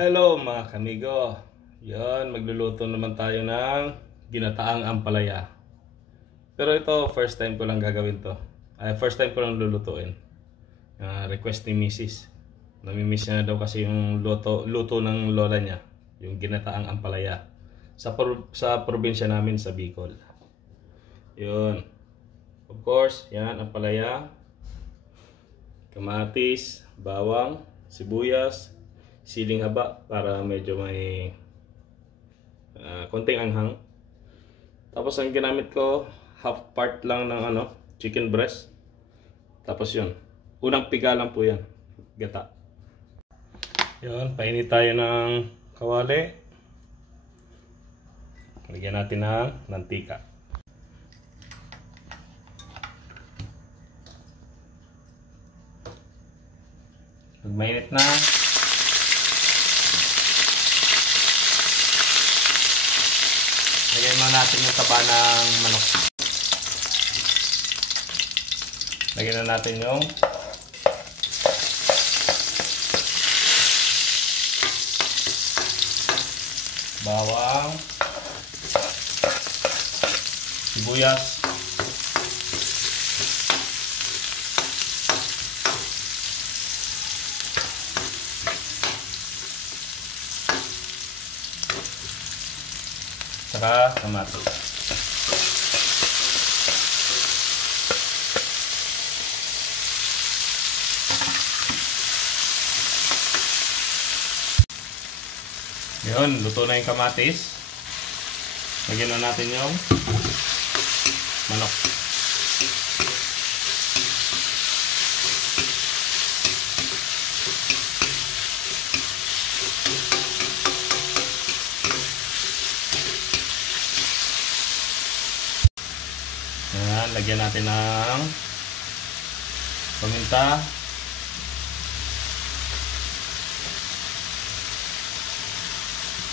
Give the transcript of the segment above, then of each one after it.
Hello mga kamigo. Yan, magluluto naman tayo ng ginataang ampalaya. Pero ito, first time ko lang gagawin to. First time ko lang lulutuin. Request ni Mrs. Namimiss niya daw kasi yung luto ng lola niya. Yung ginataang ampalaya. Sa probinsya namin sa Bicol. Yun. Of course, yan, ampalaya. Kamatis, bawang, sibuyas, siling haba para medyo may konting anghang. Tapos ang ginamit ko, half part lang ng chicken breast. Tapos yun, unang piga lang po yan, gata. Yun, painit tayo ng kawali. Lagyan natin ng mantika. Pag mainit na, lagyan mo natin yung taba ng manok. Lagyan na natin yung bawang, sibuyas, saka kamatis. Yun, luto na yung kamatis. Lagyan na natin yung manok. Yan, lagyan natin ng paminta.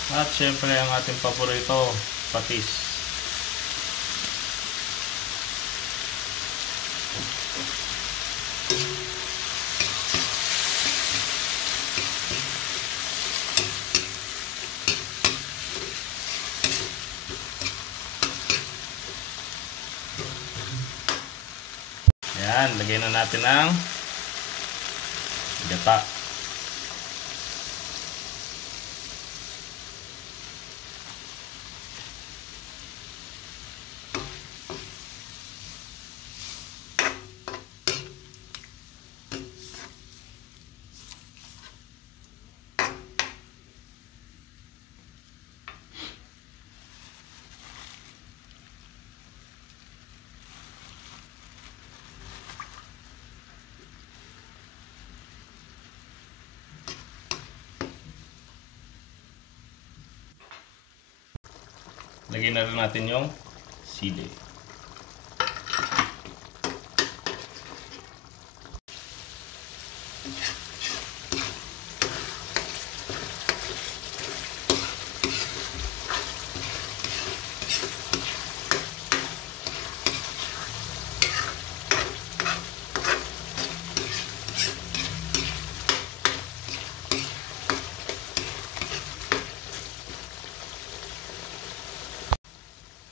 At syempre ang ating paborito, patis. Yan, lagyan na natin ng gata. Lagyan na rin natin yung sili.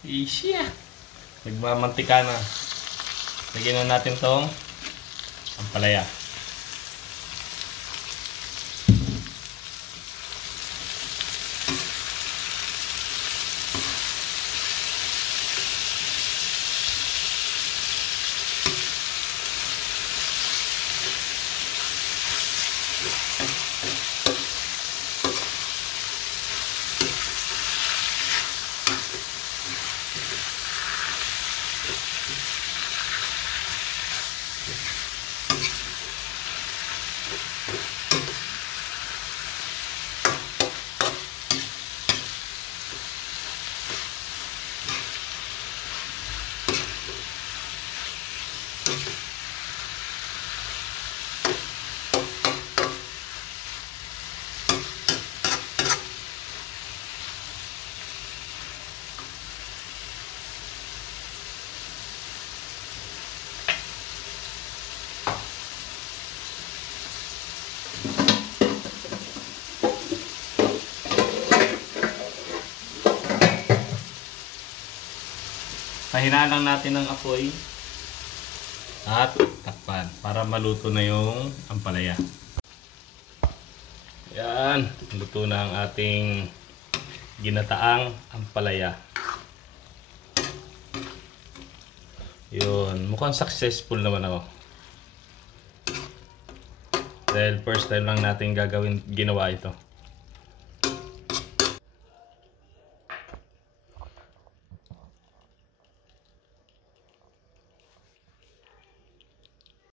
Isya. Nagmamantika na. Lagyan na natin tong ampalaya. Pahinaan lang natin ng apoy at takpan para maluto na yung ampalaya. Yan, luto na ang ating ginataang ampalaya. Yun, mukhang successful naman ako. Dahil first time lang natin ginawa ito.